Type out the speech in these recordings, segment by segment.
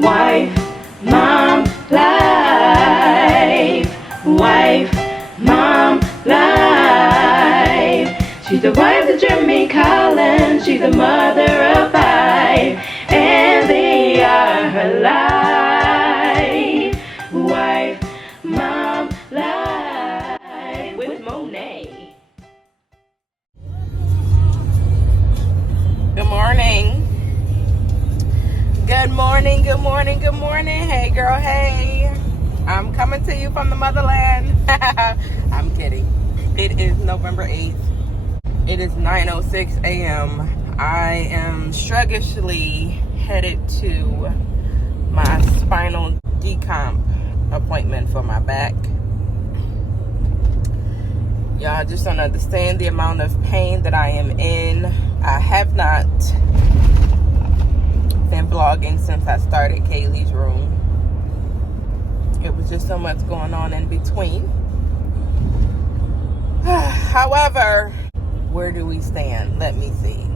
Wife, mom, life. Wife, mom, life. She's the wife of Jimmy Collins. She's the mother of 5, and they are her life. Wife, mom, life. With Mone't. Good morning. Good morning, good morning, good morning. Hey girl, hey. I'm coming to you from the motherland. I'm kidding. It is November 8th. It is 9:06 a.m. I am sluggishly headed to my spinal decomp appointment for my back. Y'all just don't understand the amount of pain that I am in. I have not been vlogging since I started Kaylee's room. It was just so much going on in between. However, where do we stand? Let me see.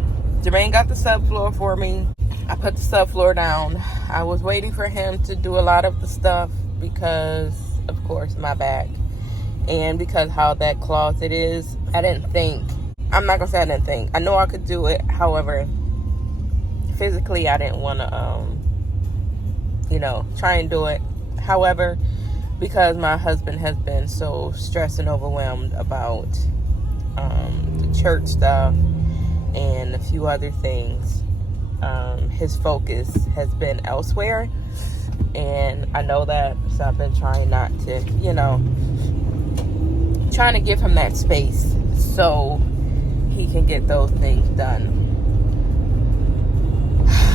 Jermaine got the subfloor for me. I put the subfloor down. I was waiting for him to do a lot of the stuff because, of course, my back. And because how that closet is, I didn't think. I'm not going to say I didn't think. I know I could do it. However, physically, I didn't want to, try and do it. However, because my husband has been so stressed and overwhelmed about the church stuff and a few other things, his focus has been elsewhere. And I know that, so I've been trying not to, trying to give him that space so he can get those things done.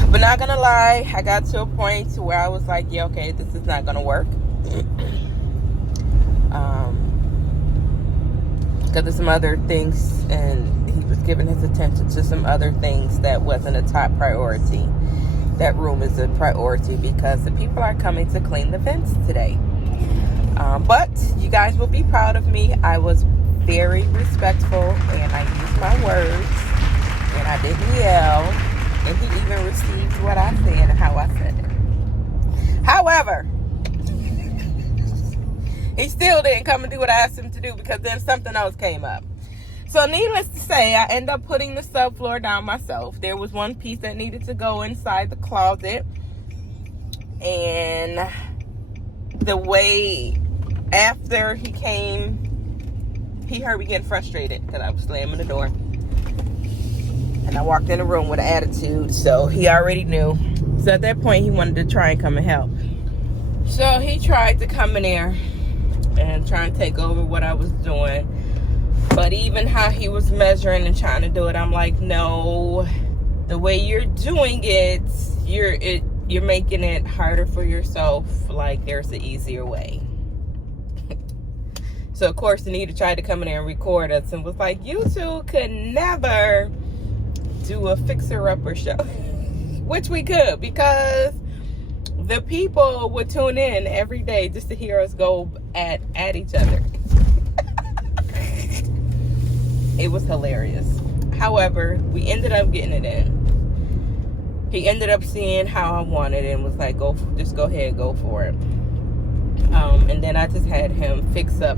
But not gonna lie, I got to a point to where I was like, yeah, okay, this is not gonna work. Because there's some other things, and he was giving his attention to some other things that wasn't a top priority. That room is a priority because the people are coming to clean the vents today. But you guys will be proud of me. I was very respectful, and I used my words, and I didn't yell. And he even received what I said and how I said it. However, he still didn't come and do what I asked him to do because then something else came up. So needless to say, I ended up putting the subfloor down myself. There was one piece that needed to go inside the closet. And the way after he came, he heard me getting frustrated because I was slamming the door. And I walked in the room with an attitude, so he already knew. So at that point, he wanted to try and come and help. So he tried to come in there and try and take over what I was doing. But even how he was measuring and trying to do it, I'm like, no. The way you're doing it, you're making it harder for yourself. Like, there's an easier way. So, of course, Anita tried to come in there and record us and was like, you two could never do a fixer-upper show. Which we could, because the people would tune in every day just to hear us go at each other. It was hilarious. However, we ended up getting it in. He ended up seeing how I wanted it and was like, just go ahead, go for it. And then I just had him fix up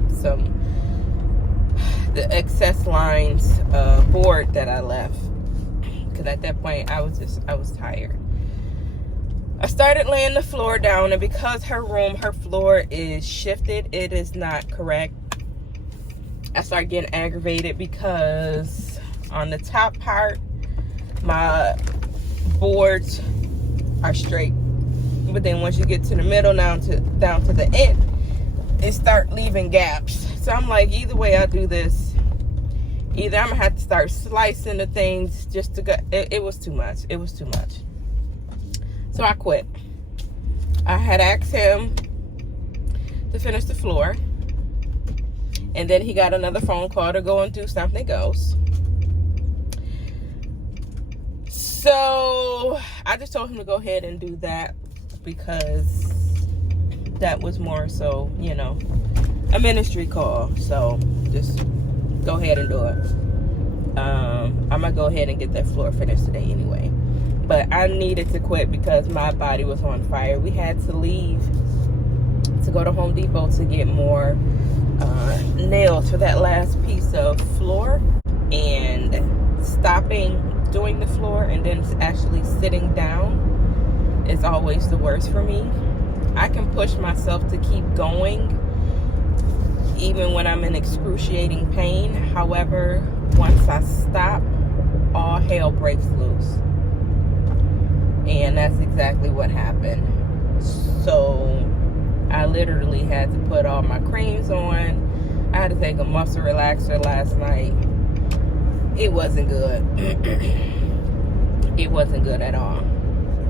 the excess lines board that I left. Because at that point, I was tired. I started laying the floor down, and because her floor is shifted, it is not correct. I started getting aggravated because on the top part, my boards are straight. But then once you get to the middle, down to the end, it start leaving gaps. So I'm like, either way I do this, either I'm gonna have to start slicing the things just to go. It was too much. It was too much. So I quit. I had asked him to finish the floor. And then he got another phone call to go and do something else. So I just told him to go ahead and do that because that was more so, a ministry call. So just go ahead and do it. I'm going to go ahead and get that floor finished today anyway. But I needed to quit because my body was on fire. We had to leave to go to Home Depot to get more nails for that last piece of floor. And stopping doing the floor and then actually sitting down is always the worst for me. I can push myself to keep going even when I'm in excruciating pain. However, once I stop, all hell breaks loose. And that's exactly what happened. So I literally had to put all my creams on. I had to take a muscle relaxer last night. It wasn't good. It wasn't good at all.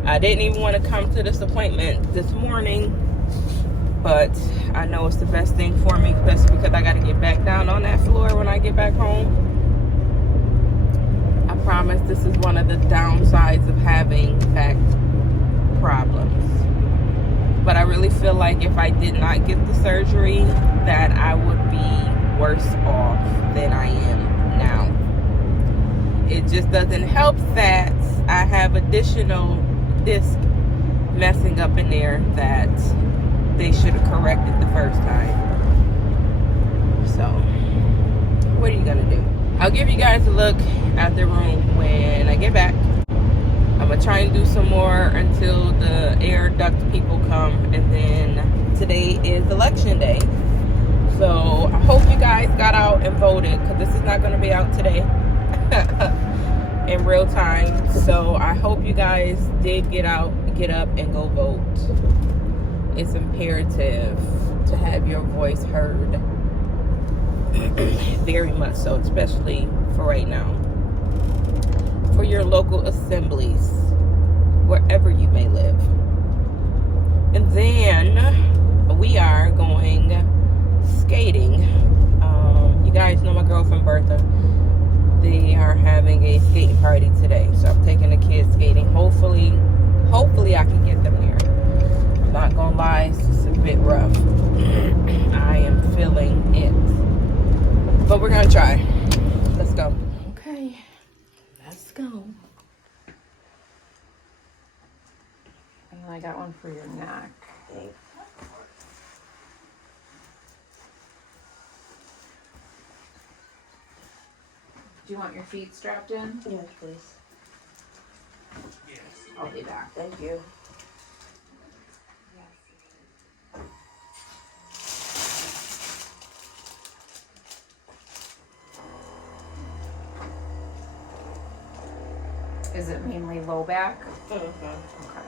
I didn't even want to come to this appointment this morning, but I know it's the best thing for me, especially because I got to get back down on that floor when I get back home. I promise this is one of the downsides of having back problems. But I really feel like if I did not get the surgery, that I would be worse off than I am now. It just doesn't help that I have additional disc messing up in there that they should have corrected the first time. So, what are you gonna do? I'll give you guys a look at the room when I get back. I'm gonna try and do some more until the air duct people come, and then today is election day. So I hope you guys got out and voted, because this is not gonna be out today in real time. So I hope you guys did get out, get up and go vote. It's imperative to have your voice heard. Very much so, especially for right now. For your local assemblies, wherever you may live. And then we are going skating. You guys know my girlfriend Bertha. They are having a skating party today, so I'm taking the kids skating. Hopefully I can get them there. Not gonna lie, it's a bit rough. I am feeling it, but we're gonna try. Let's go. Okay, let's go. And I got one for your neck. Thanks. Do you want your feet strapped in? Yes, please. I'll be back. Thank you. Is it mainly low back? Mm-hmm. Okay.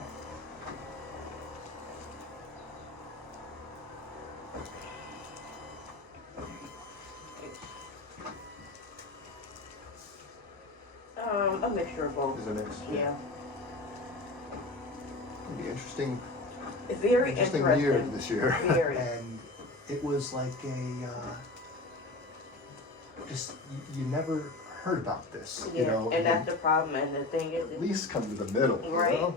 A mixture of both. Is it mixed? Yeah. It'll be interesting. It's very Interesting interesting. year this year. Very. And it was like just you never heard about this, Yeah, you know. and that's the problem. And the thing is, at least come to the middle, Right. you know?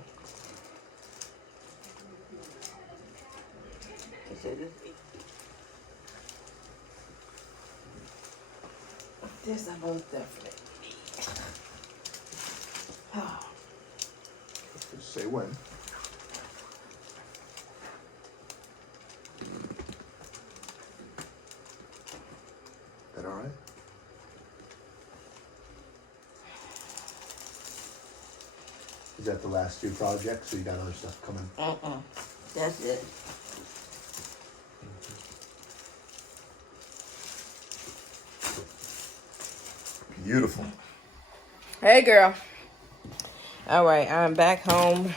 this I most definitely need. Oh. Just say when. That all right? Is that the last two projects, or you got other stuff coming? That's it. Beautiful. Hey, girl. All right, I'm back home.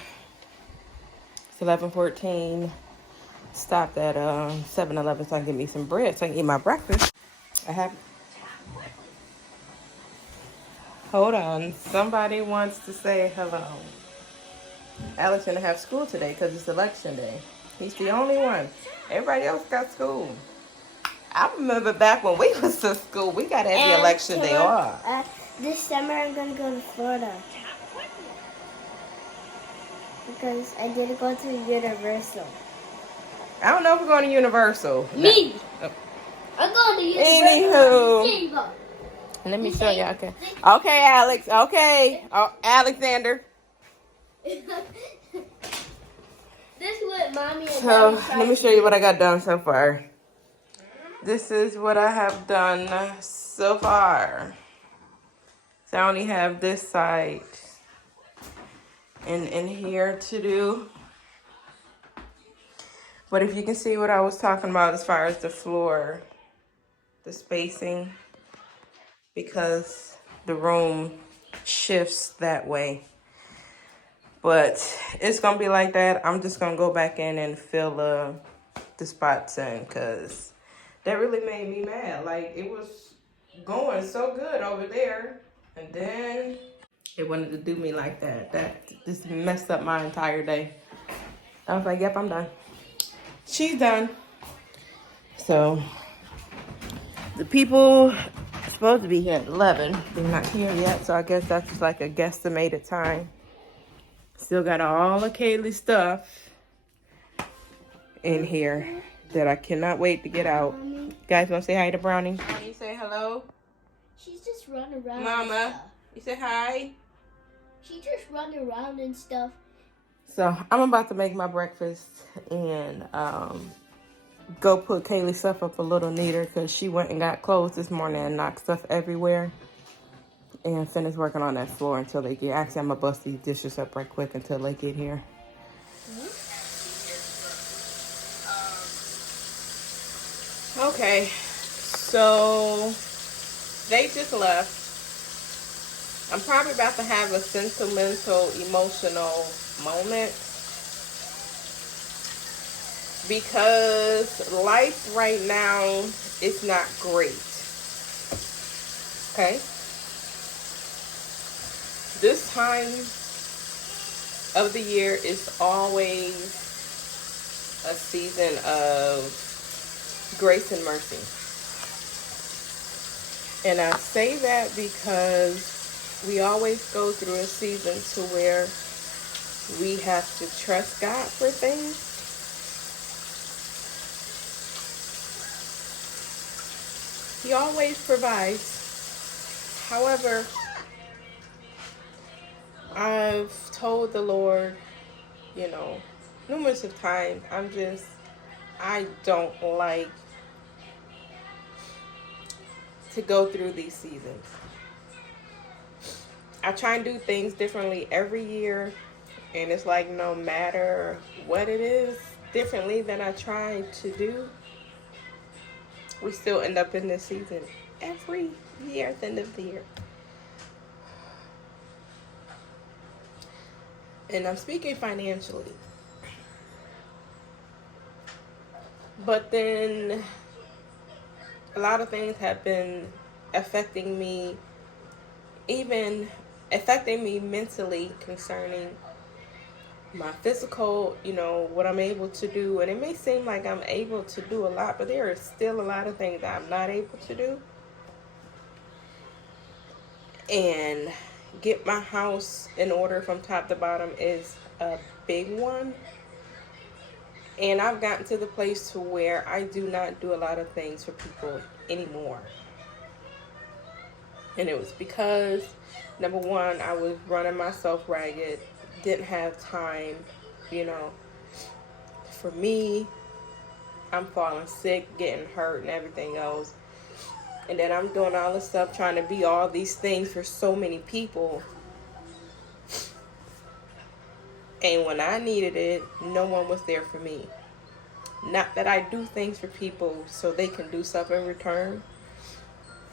It's 11:14. Stopped at 7-Eleven so I can get me some bread so I can eat my breakfast. I have. Hold on. Somebody wants to say hello. Alex didn't have school today because it's election day. He's the only one. Everybody else got school. I remember back when we was to school, we got to have the election day off. This summer I'm going to go to Florida. Because I didn't go to Universal. I don't know if we're going to Universal. Me! No. I'm going to Universal. Anywho. Let me show you. Okay. Okay, Alex. Okay. Oh, Alexander. Mommy and So Daddy tried let me to show you what I got done so far. This is what I have done so far. So I only have this side and in here to do. But if you can see what I was talking about as far as the floor, the spacing, because the room shifts that way. But it's gonna be like that. I'm just gonna go back in and fill the spots in, because that really made me mad. Like, it was going so good over there, and then it wanted to do me like that. That just messed up my entire day. I was like, yep, I'm done. She's done. So the people are supposed to be here at 11. They're not here yet, so I guess that's just like a guesstimated time. Still got all of Kaylee's stuff in here that I cannot wait to get out. You guys want to say hi to Brownie? Brownie, say hello. She's just running around. Mama, you say hi. She just running around and stuff. So I'm about to make my breakfast and go put Kaylee's stuff up a little neater, because she went and got clothes this morning and knocked stuff everywhere. And finish working on that floor until they get. Actually, I'm gonna bust these dishes up right quick until they get here. Okay, so they just left. I'm probably about to have a sentimental, emotional moment, because life right now is not great. Okay? This time of the year is always a season of grace and mercy. And I say that because we always go through a season to where we have to trust God for things. He always provides. However, I've told the Lord, numerous of times, I don't like to go through these seasons. I try and do things differently every year, and it's like no matter what it is differently than I try to do, we still end up in this season every year at the end of the year. And I'm speaking financially. But then a lot of things have been affecting me, even affecting me mentally concerning my physical, what I'm able to do. And it may seem like I'm able to do a lot, but there are still a lot of things that I'm not able to do. And get my house in order from top to bottom is a big one. And I've gotten to the place to where I do not do a lot of things for people anymore. And it was because, number one, I was running myself ragged, didn't have time, for me. I'm falling sick, getting hurt, and everything else. And then I'm doing all this stuff, trying to be all these things for so many people. And when I needed it, no one was there for me. Not that I do things for people so they can do stuff in return,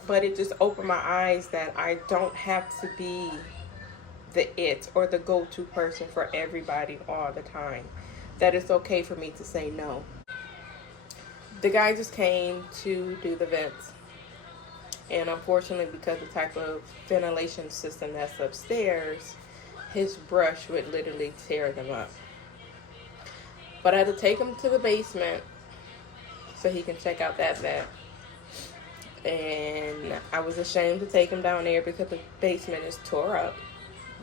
but it just opened my eyes that I don't have to be the it or the go-to person for everybody all the time. That it's okay for me to say no. The guy just came to do the vents. And unfortunately, because of the type of ventilation system that's upstairs, his brush would literally tear them up. But I had to take him to the basement so he can check out that vent. And I was ashamed to take him down there because the basement is tore up.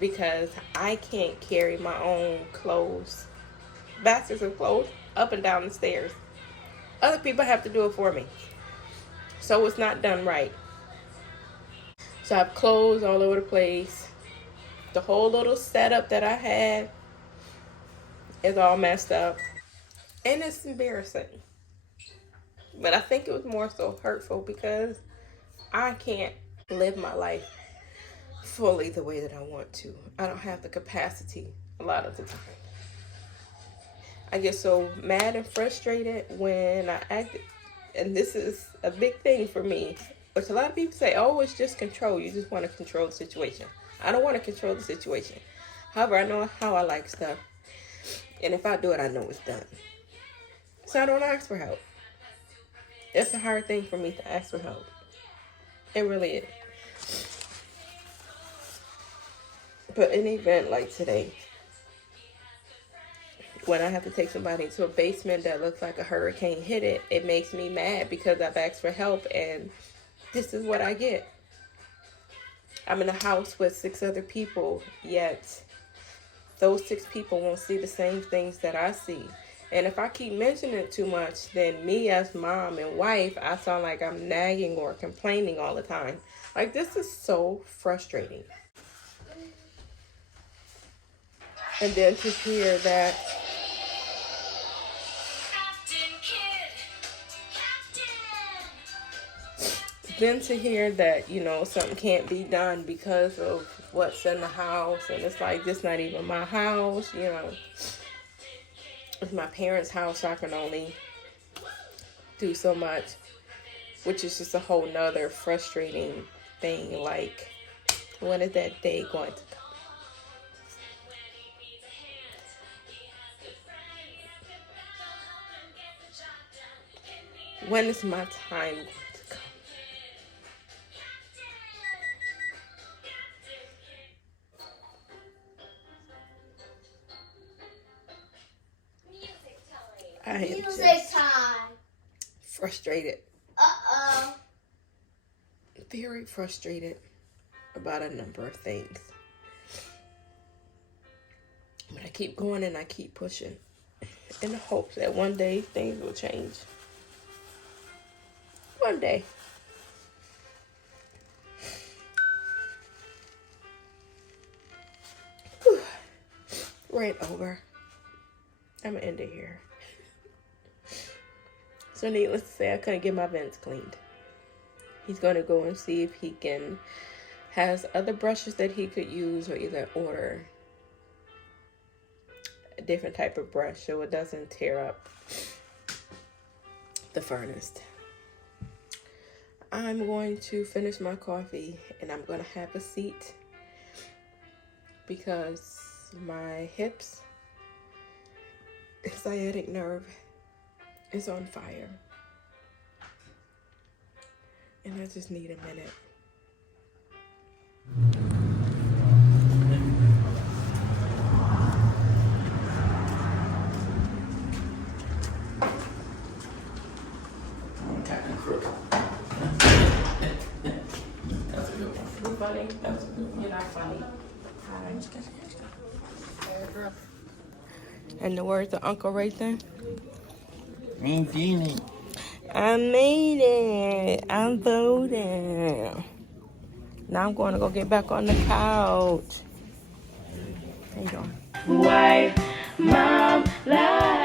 Because I can't carry my own clothes, baskets of clothes, up and down the stairs. Other people have to do it for me. So it's not done right. So I have clothes all over the place. The whole little setup that I had is all messed up. And it's embarrassing. But I think it was more so hurtful because I can't live my life fully the way that I want to. I don't have the capacity a lot of the time. I get so mad and frustrated when I act, and this is a big thing for me, which a lot of people say, oh, it's just control. You just want to control the situation. I don't want to control the situation. However, I know how I like stuff. And if I do it, I know it's done. So I don't ask for help. It's a hard thing for me to ask for help. It really is. But in an event like today, when I have to take somebody to a basement that looks like a hurricane hit it, it makes me mad because I've asked for help and this is what I get. I'm in a house with 6 other people, yet those 6 people won't see the same things that I see. And if I keep mentioning it too much, then me as mom and wife, I sound like I'm nagging or complaining all the time. Like, this is so frustrating. And then to hear that you know, something can't be done because of what's in the house. And it's like, this not even my house, you know. It's my parents' house, so I can only do so much. Which is just a whole nother frustrating thing. Like, when is that day going to come? When is my time going to come? I am just frustrated. Very frustrated about a number of things. But I keep going and I keep pushing in the hopes that one day things will change. One day. Whew. Right over. I'm gonna end it here. So needless to say, I couldn't get my vents cleaned. He's going to go and see if he has other brushes that he could use, or either order a different type of brush so it doesn't tear up the furnace. I'm going to finish my coffee and I'm going to have a seat because my hips, sciatic nerve, is on fire. And I just need a minute. Captain Crook. That's a good one. You funny? That's a good one. You're not funny. And the words of Uncle Rayson. I made it. I'm voting. Now I'm going to go get back on the couch. How you doing? Wife, mom, life.